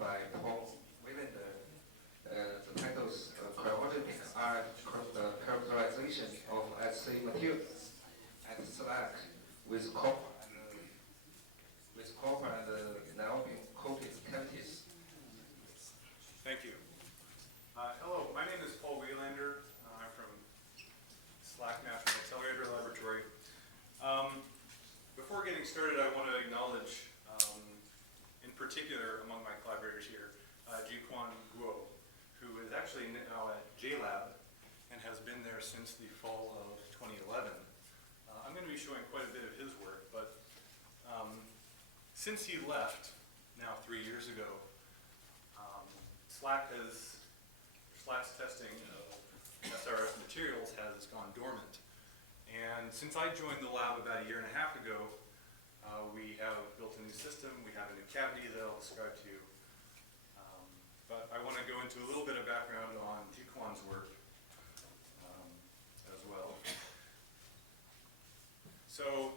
by Paul Welander. The titles Cryogenics are the characterization of HIE materials at slag with copper and niobium coated cavities. Thank you. Hello, my name is Paul Welander. I'm from SLAC National Accelerator Laboratory. Before getting started, I want to acknowledge, in particular among my collaborators here, Jiquan Guo, who is actually now at JLab and has been there since the fall of 2011. I'm going to be showing quite a bit of his work, but since he left, now 3 years ago, SLAC's testing of SRF materials has gone dormant. And since I joined the lab about 1.5 years ago, we have built a new system, we have a new cavity that I'll describe to you. But I want to go into a little bit of background on Jiquan's work as well. So,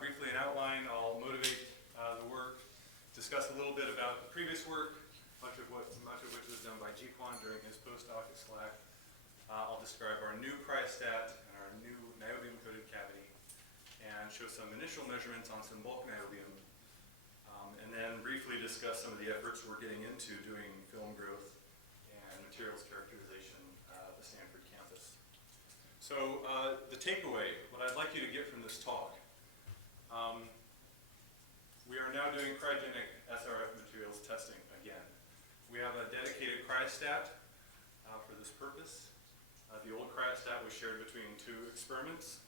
briefly an outline, I'll motivate the work, discuss a little bit about the previous work, much of which was done by Jiquan during his postdoc at SLAC. I'll describe our new cryostat and our new niobium-coated cavity, and show some initial measurements on some bulk niobium, and then briefly discuss some of the efforts we're getting into doing film growth and materials characterization at the Stanford campus. So the takeaway, what I'd like you to get from this talk, we are now doing cryogenic SRF materials testing again. We have a dedicated cryostat for this purpose. The old cryostat was shared between 2 experiments.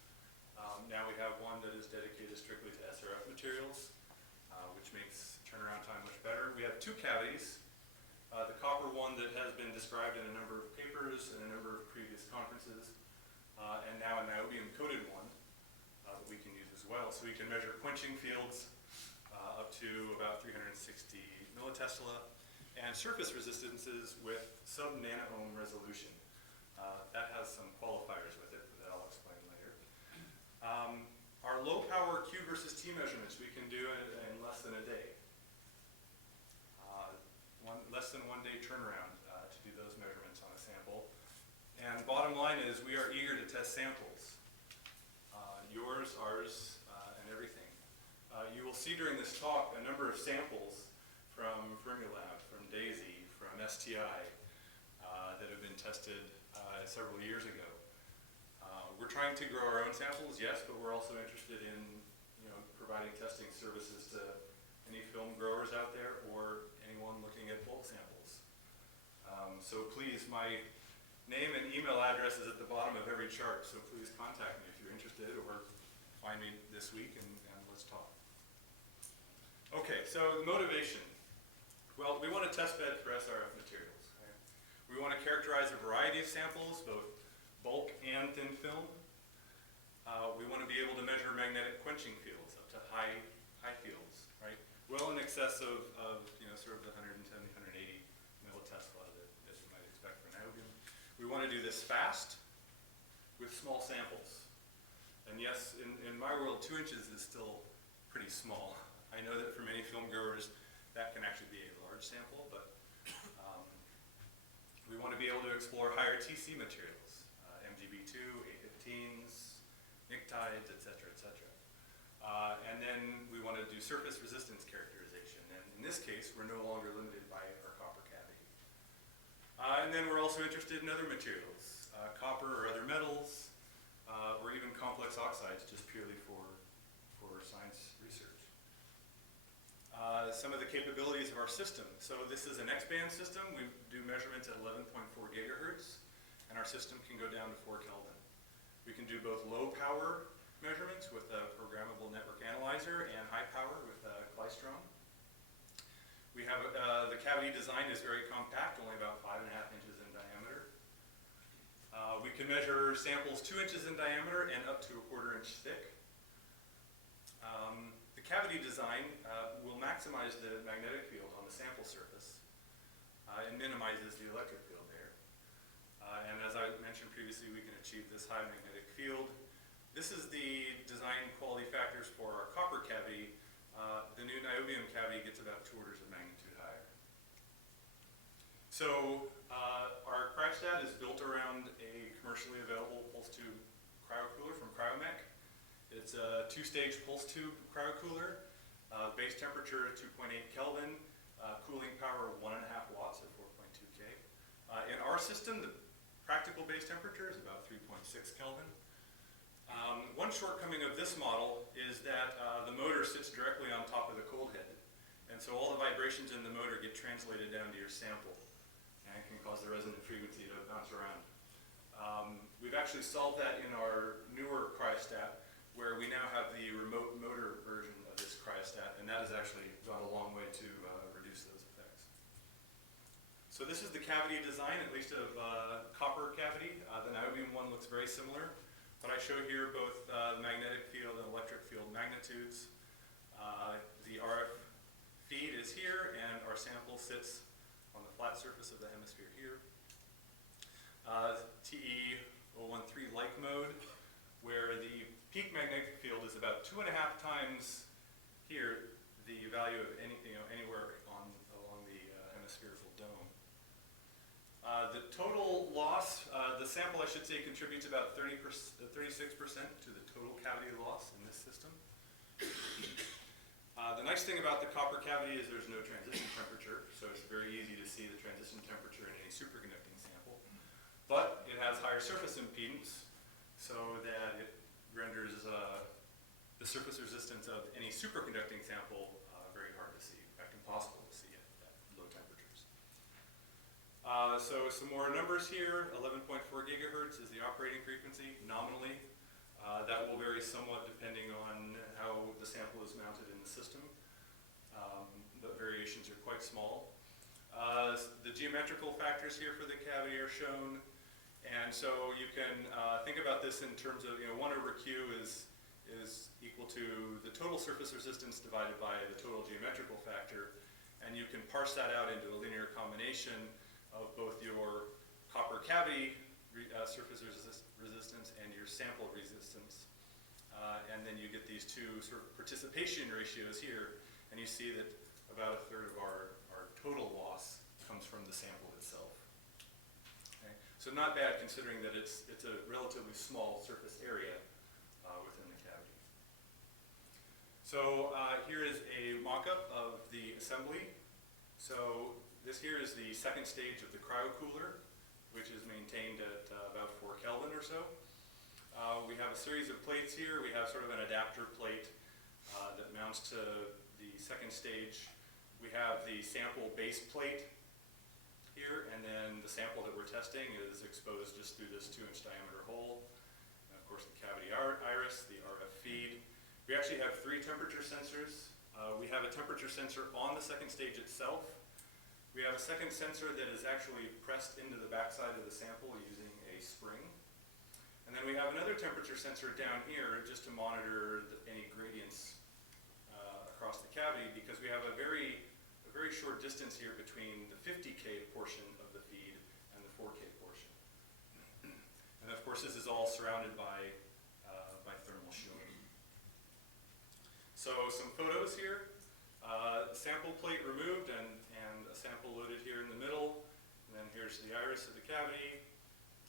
Now we have one that is dedicated strictly to SRF materials, which makes turnaround time much better. We have 2 cavities. The copper one that has been described in a number of papers and a number of previous conferences, and now a niobium-coated one that we can use as well. So we can measure quenching fields up to about 360 millitesla, and surface resistances with sub-nano-ohm resolution. That has some qualifiers with it that I'll explain later. Our low-power Q versus T measurements we can do in less than a day. Less than 1 day turnaround to do those measurements on a sample. And bottom line is we are eager to test samples. Yours, ours, and everything. You will see during this talk a number of samples from Fermilab, from DAISY, from STI that have been tested several years ago. We're trying to grow our own samples, yes, but we're also interested in providing testing services to any film growers out there or anyone looking at bulk samples. So please, my name and email address is at the bottom of every chart, so please contact me if you're interested or find me this week and let's talk. Okay, so the motivation. Well, we want a test bed for SRF materials. Right? We want to characterize a variety of samples, both bulk and thin film. We want to be able to measure magnetic quenching fields up to high fields, right? Well in excess of sort of the 170, 180 millitesla that you might expect for niobium. We want to do this fast with small samples. And yes, in my world, 2 inches is still pretty small. I know that for many film growers, that can actually be a large sample, but we want to be able to explore higher TC materials, MgB2, A15s, pnictides, et cetera, et cetera. And then we want to do surface resistance characterization. And in this case, we're no longer limited by our copper cavity. And then we're also interested in other materials, copper or other metals, or even complex oxides, just purely for science research. Some of the capabilities of our system. So this is an X-band system. We do measurements at 11.4 gigahertz, and our system can go down to 4 Kelvin. We can do both low power measurements with a programmable network analyzer and high power with a klystron. We have the cavity design is very compact, only about 5.5 inches in diameter. We can measure samples 2 inches in diameter and up to 1/4 inch thick. The cavity design will maximize the magnetic field on the sample surface and minimizes the electric field there. And as I mentioned previously, we can achieve this high magnetic field. This is the design quality factors for our copper cavity. The new niobium cavity gets about 2 orders of magnitude higher. So our cryostat is built around a commercially available pulse tube cryocooler from Cryomech. It's a two-stage pulse tube cryocooler, base temperature 2.8 Kelvin, cooling power of 1.5 watts at 4.2 K. In our system, the practical base temperature is about 3.6 Kelvin. One shortcoming of this model is that the motor sits directly on top of the cold head. And so all the vibrations in the motor get translated down to your sample. And it can cause the resonant frequency to bounce around. We've actually solved that in our newer cryostat, where we now have the remote motor version of this cryostat, and that has actually gone a long way to reduce those effects. So this is the cavity design, at least of copper cavity. The niobium one looks very similar. But I show here both the magnetic field and electric field magnitudes. The RF feed is here, and our sample sits on the flat surface of the hemisphere here. TE-013 like mode, where the peak magnetic field is about 2.5 times here the value of anywhere along the hemispherical dome. The total loss, the sample, I should say, contributes about 36% to the total cavity loss in this system. The nice thing about the copper cavity is there's no transition temperature, so it's very easy to see the transition temperature in any superconducting sample. But it has higher surface impedance, so that it renders the surface resistance of any superconducting sample very hard to see, in fact impossible to see at low temperatures. So some more numbers here. 11.4 gigahertz is the operating frequency nominally. That will vary somewhat depending on how the sample is mounted in the system. The variations are quite small. The geometrical factors here for the cavity are shown. And so you can think about this in terms of, 1 over Q is equal to the total surface resistance divided by the total geometrical factor. And you can parse that out into a linear combination of both your copper cavity surface resistance and your sample resistance. And then you get these two sort of participation ratios here, and you see that about 1/3 of our total loss comes from the sample itself. Okay? So not bad considering that it's a relatively small surface area within the cavity. So here is a mock-up of the assembly. So this here is the second stage of the cryocooler, which is maintained at about 4 Kelvin or so. We have a series of plates here. We have sort of an adapter plate that mounts to the second stage. We have the sample base plate here, and then the sample that we're testing is exposed just through this 2-inch diameter hole. And of course the cavity iris, the RF feed. We actually have 3 temperature sensors. We have a temperature sensor on the second stage itself. We have a second sensor that is actually pressed into the backside of the sample using a spring. And then we have another temperature sensor down here just to monitor any gradients across the cavity, because we have a very short distance here between the 50K portion of the feed and the 4K portion. And of course this is all surrounded by thermal shielding. So some photos here. Sample plate removed and a sample loaded here in the middle. And then here's the iris of the cavity.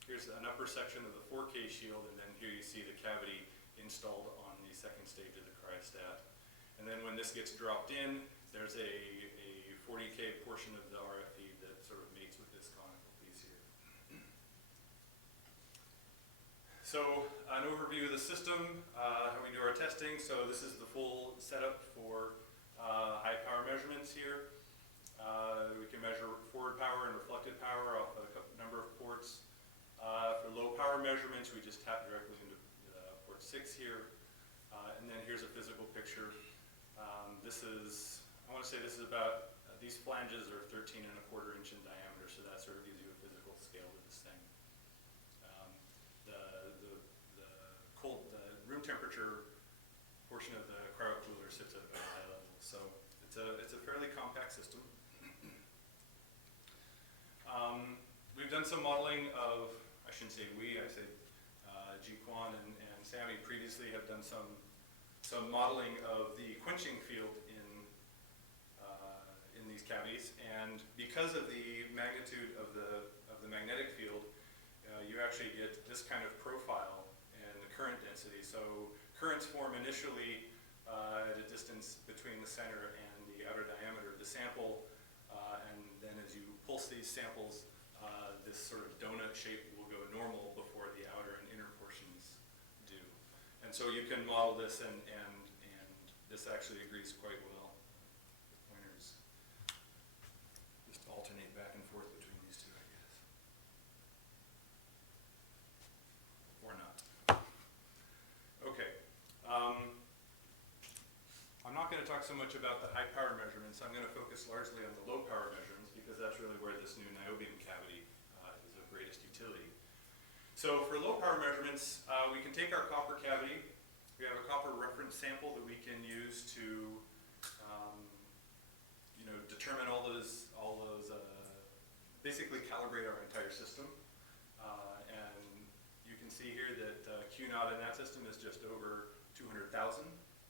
Here's an upper section of the 4K shield, and then here you see the cavity installed on the second stage of the cryostat. And then when this gets dropped in, there's a 40K portion of the RF feed that sort of mates with this conical piece here. So an overview of the system, how we do our testing. So this is the full setup for high power measurements here. We can measure forward power and reflected power off a number of ports. For low power measurements, we just tap directly into port 6 here. And then here's a physical picture. I want to say this is about, these flanges are 13 1/4 inch in diameter, so that sort of gives you a physical scale of this thing. The room temperature portion of the cryocooler sits at a very high level, so it's a fairly compact system. We've done some modeling of, I shouldn't say we, I say Ji-Kwan and Sammy previously have done some modeling of the quenching field in these cavities, and because of the magnitude of the magnetic field, you actually get this kind of profile in the current density. So currents form initially at a distance between the center and the outer diameter of the sample, and then as you pulse these samples, this sort of donut shape will go normal before the outer and inner portions do. And so you can model this, and this actually agrees quite well. The pointers just alternate back and forth between these two, I guess. Or not. Okay. I'm not going to talk so much about the high power measurements. I'm going to focus largely on the low power measurements because that's really where this new niobium cavity is of greatest utility. So for low power measurements, we can take our copper cavity. We have a copper reference sample that we can use to determine all those basically calibrate our entire system. And you can see here that Q naught in that system is just over 200,000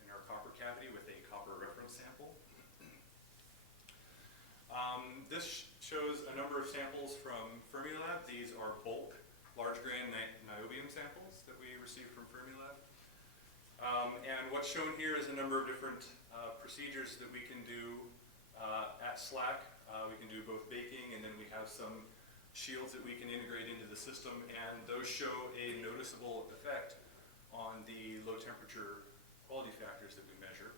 in our copper cavity with a copper reference sample. This shows a number of samples from Fermilab. These are bulk large grain niobium samples that we received from Fermilab. And what's shown here is a number of different procedures that we can do at SLAC. We can do both baking, and then we have some shields that we can integrate into the system, and those show a noticeable effect on the low temperature quality factors that we measure.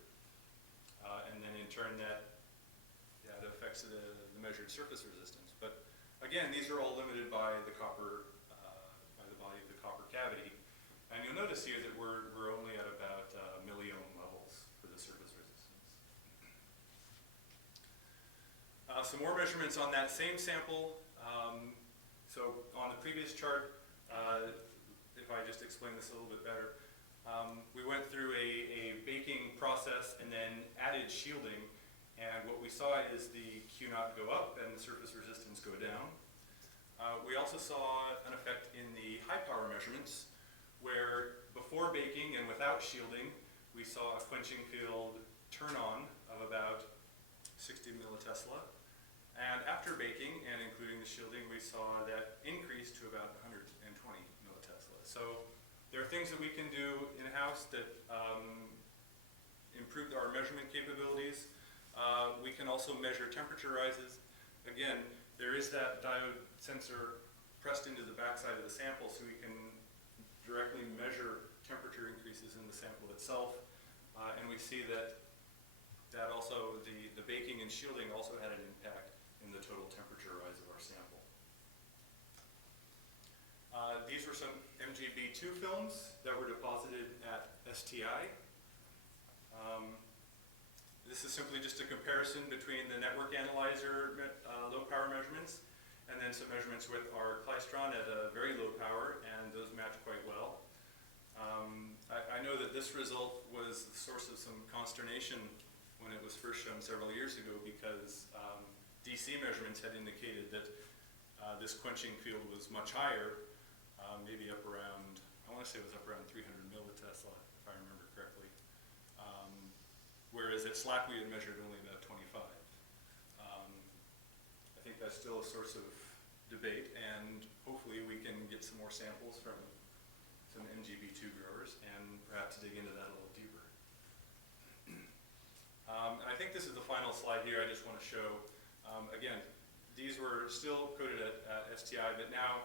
And then in turn that affects the measured surface resistance. But again, these are all limited by the copper, by the body of the copper cavity. And you'll notice here that we're only at about milliohm levels for the surface resistance. Some more measurements on that same sample. So on the previous chart, if I just explain this a little bit better, we went through a baking process and then added shielding, and what we saw is the Q naught go up and the surface resistance go down. We also saw an effect in the high power measurements, where before baking and without shielding, we saw a quenching field turn on of about 60 millitesla. And after baking and including the shielding, we saw that increase to about 120 millitesla. So there are things that we can do in-house that improve our measurement capabilities. We can also measure temperature rises. Again, there is that diode sensor pressed into the backside of the sample, so we can directly measure temperature increases in the sample itself. And we see that also, the baking and shielding also had an impact in the total temperature rise of our sample. These were some MGB2 films that were deposited at STI. This is simply just a comparison between the network analyzer low power measurements and then some measurements with our klystron at a very low power, and those match quite well. I know that this result was the source of some consternation when it was first shown several years ago, because DC measurements had indicated that this quenching field was much higher, maybe up around, I want to say it was up around 300 millitesla, if I remember correctly. Whereas at SLAC we had measured only about 25. I think that's still a source of debate, and hopefully we can get some more samples from some MGB2 growers and perhaps dig into that a little deeper. I think this is the final slide here I just want to show. Again, these were still coded at STI, but now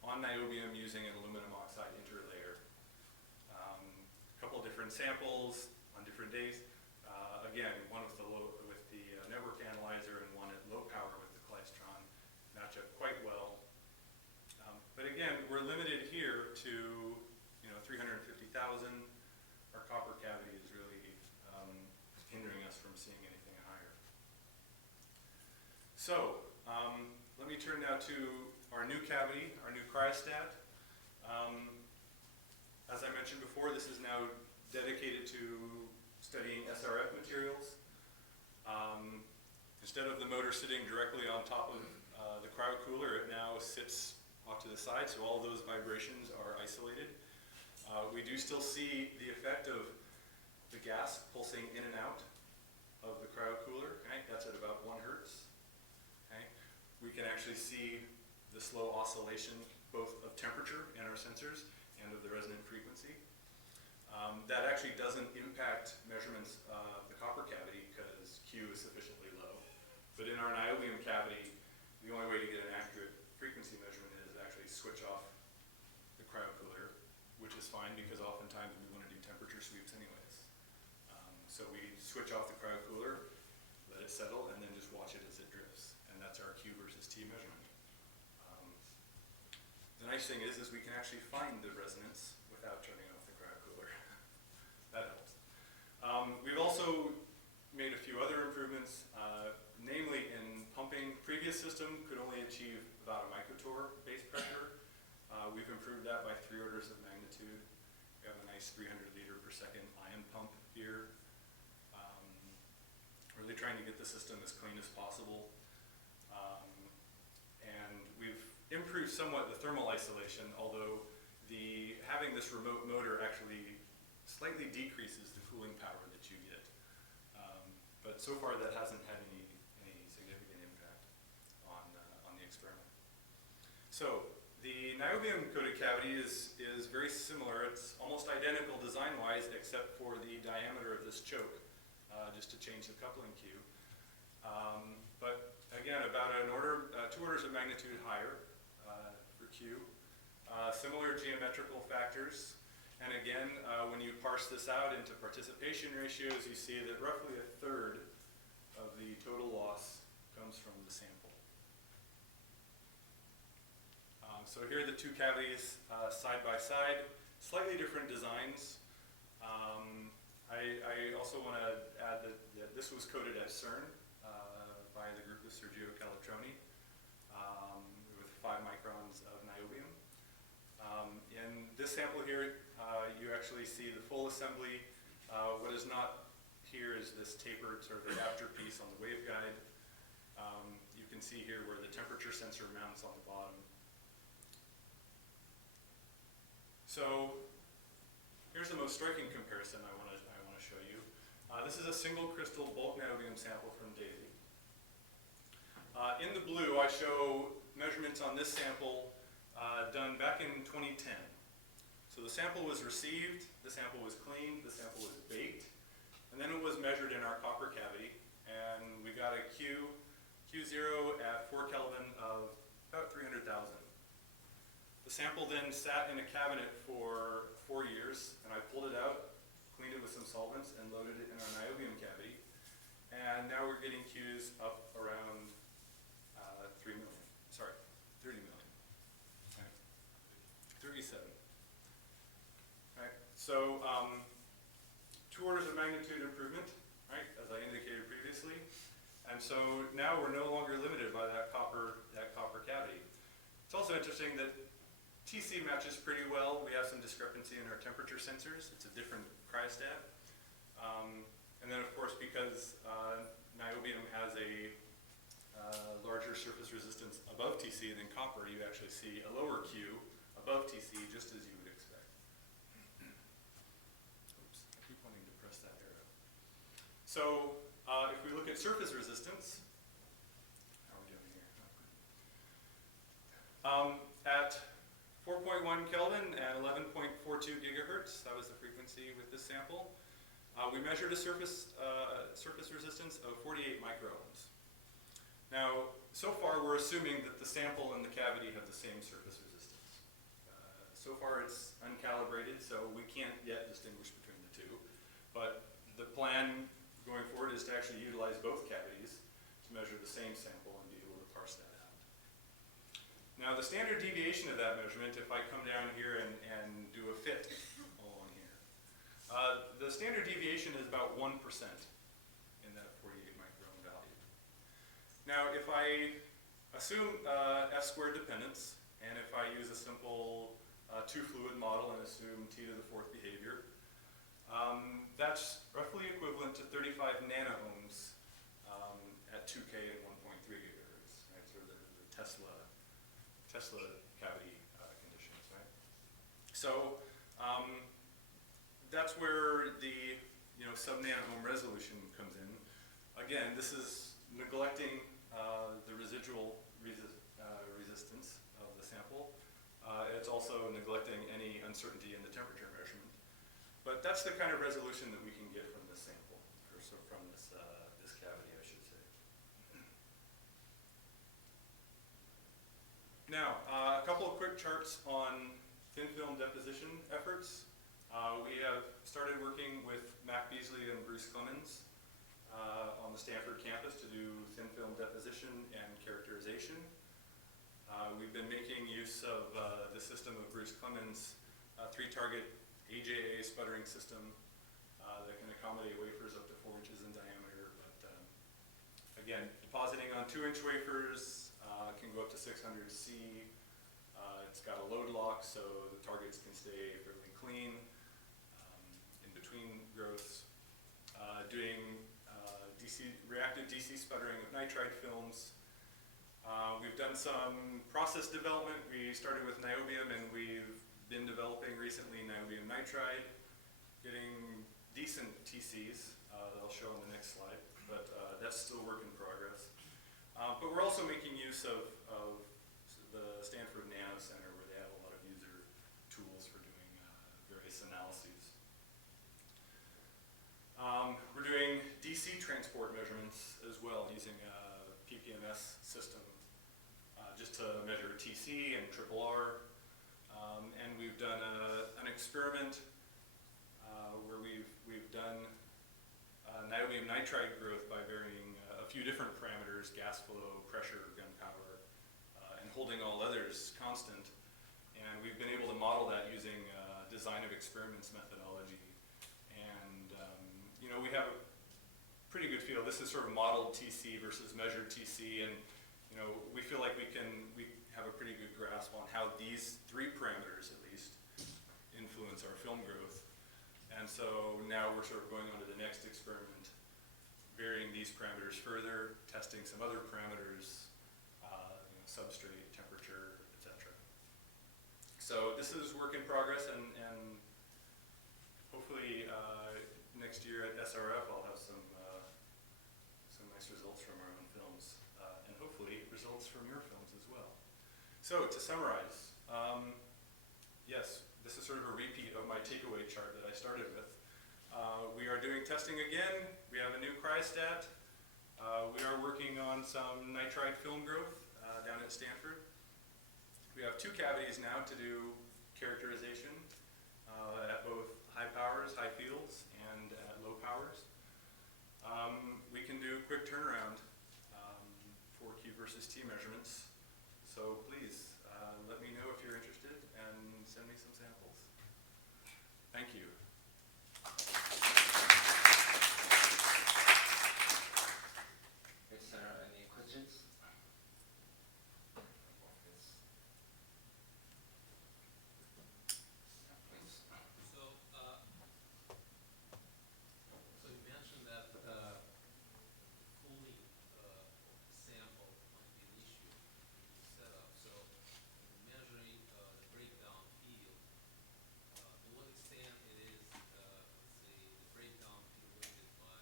on niobium using an aluminum oxide interlayer. A couple of different samples on different days. Again, one with the network analyzer and one at low power with the klystron match up quite well. But again, we're limited here to 350,000. Our copper cavity is really hindering us from seeing anything higher. So let me turn now to our new cavity, our new cryostat. As I mentioned before, this is now dedicated to studying SRF materials. Instead of the motor sitting directly on top of the cryo cooler, it now sits off to the side, so all those vibrations are isolated. We do still see the effect of the gas pulsing in and out of the cryocooler, okay? That's at about 1 hertz. Okay? We can actually see the slow oscillation both of temperature in our sensors and of the resonant frequency. That actually doesn't impact measurements of the copper cavity because Q is sufficiently low. But in our niobium cavity, the only way to get an accurate frequency measurement is actually switch off the cryocooler, which is fine because oftentimes we want to do temperature sweeps anyways. So we switch off the cryocooler, let it settle, and then just watch it as it drifts. And that's our Q versus T measurement. The nice thing is we can actually find the resonance without turning off the cryocooler. That helps. We've also made a few other improvements, namely in pumping. Previous system could only achieve about a microtorr base pressure. We've improved that by 3 orders of magnitude. We have a nice 300 liter per second ion pump here. Really trying to get the system as clean as possible. And we've improved somewhat the thermal isolation, although having this remote motor actually slightly decreases the cooling power that you get. But so far that hasn't had any significant impact on the experiment. So the niobium coated cavity is very similar. It's almost identical design-wise except for the diameter of this choke, just to change the coupling Q. But again, about 2 orders of magnitude higher for Q. Similar geometrical factors. And again, when you parse this out into participation ratios, you see that roughly 1/3 of the total loss comes from the sample. So here are the 2 cavities side by side, slightly different designs. I also want to add that this was coded at CERN by the group of Sergio Calatroni with 5 microns of niobium. In this sample here, you actually see the full assembly. What is not here is this tapered sort of adapter piece on the waveguide. You can see here where the temperature sensor mounts on the bottom. So here's the most striking comparison I want to show you. This is a single crystal bulk niobium sample from DAISY. In the blue, I show measurements on this sample done back in 2010. So the sample was received, the sample was cleaned, the sample was baked, and then it was measured in our copper cavity, and we got a Q0 at 4 Kelvin of about 300,000. The sample then sat in a cabinet for 4 years, and I pulled it out, cleaned it with some solvents, and loaded it in our niobium cavity. And now we're getting Qs up around 30 million. Okay. 37. Right. So 2 orders of magnitude improvement, right, as I indicated previously. And so now we're no longer limited by that copper cavity. It's also interesting that TC matches pretty well. We have some discrepancy in our temperature sensors. It's a different cryostat. And then of course, because niobium has a larger surface resistance above TC than copper, you actually see a lower Q above TC, just as you would expect. Oops, I keep wanting to press that arrow. So if we look at surface resistance, how are we doing here? At 4.1 Kelvin and 11.42 gigahertz, that was the frequency with this sample. We measured a surface resistance of 48 microohms. Now, so far we're assuming that the sample and the cavity have the same surface resistance. So far it's uncalibrated, so we can't yet distinguish between the two. But the plan going forward is to actually utilize both cavities to measure the same sample and be able to parse that out. Now the standard deviation of that measurement, if I come down here and do a fit along here, the standard deviation is about 1% in that 48 micron value. Now if I assume F squared dependence, and if I use a simple 2-fluid model and assume T to the 4th behavior, that's roughly equivalent to 35 nanoohms at 2K and 1.3 gigahertz, right? So the Tesla cavity conditions, right? So that's where the sub-nanoohm resolution comes in. Again, this is neglecting the residual resistance of the sample. It's also neglecting any uncertainty in the temperature measurement. But that's the kind of resolution that we can get from this sample, or so from this, this cavity, I should say. Now, a couple of quick charts on thin film deposition efforts. We have started working with Mac Beasley and Bruce Clemens on the Stanford campus to do thin film deposition and characterization. We've been making use of the system of Bruce Clemens' three-target AJA sputtering system that can accommodate wafers up to 4 inches in diameter. But again, depositing on 2-inch wafers can go up to 600 C. It's got a load lock, so the targets can stay fairly clean in between growths. Doing reactive DC sputtering of nitride films. We've done some process development. We started with niobium, and we've been developing recently niobium nitride, getting decent TCs that I'll show on the next slide, but that's still work in progress. But we're also making use of the Stanford Nano Center, where they have a lot of user tools for doing various analyses. We're doing DC transport measurements as well, using a PPMS system just to measure TC and RRR. And we've done an experiment where we've done niobium nitride growth by varying a few different parameters: gas flow, pressure, gunpowder, and holding all others constant. And we've been able to model that using design of experiments methodology. And you know, we have a pretty good feel. This is sort of modeled TC versus measured TC, and you know, we feel like we have a pretty good grasp on how these 3 parameters, at least, influence our film growth. And so now we're sort of going on to the next experiment, varying these parameters further, testing some other parameters, you know, substrate, temperature, etc. So this is work in progress, and hopefully next year at SRF I'll have some nice results from our own films, and hopefully results from your films as well. So to summarize, yes, this is sort of a repeat of my takeaway chart that I started with. We are doing testing again. We have a new cryostat. We are working on some nitride film growth down at Stanford. We have 2 cavities now to do characterization at both high powers, high fields, and at low powers. We can do quick turnaround for Q versus T measurements. So please, let me know if you're interested and send me some samples. Thank you. Is there any questions? Please. So you mentioned that cooling sample might be an issue in the setup. So in measuring the breakdown field, to what extent it is, let's say, the breakdown field limited by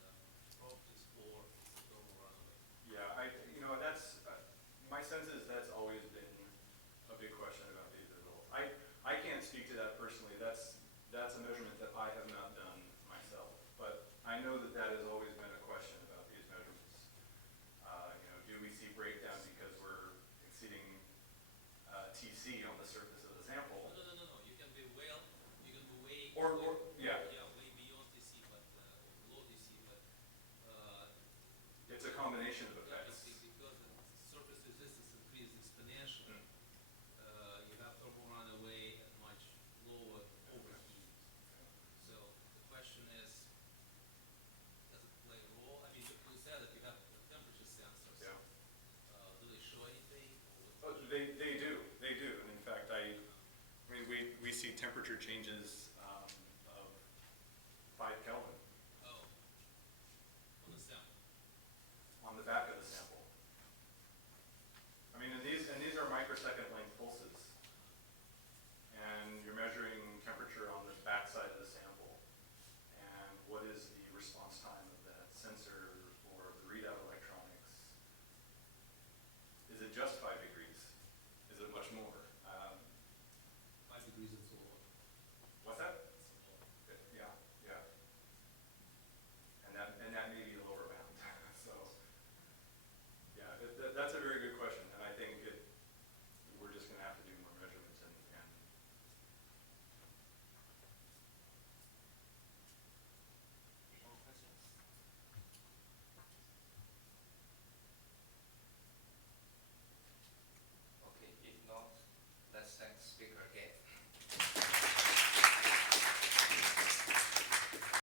the properties or isotope runaway? Yeah, you know, that's, my sense is that's always been a big question about these results. I can't speak to that personally. That's a measurement that I have not done myself. But I know that that has always been a question about these measurements. You know, do we see breakdown because we're exceeding TC on the surface of the sample? No. You can be way. Or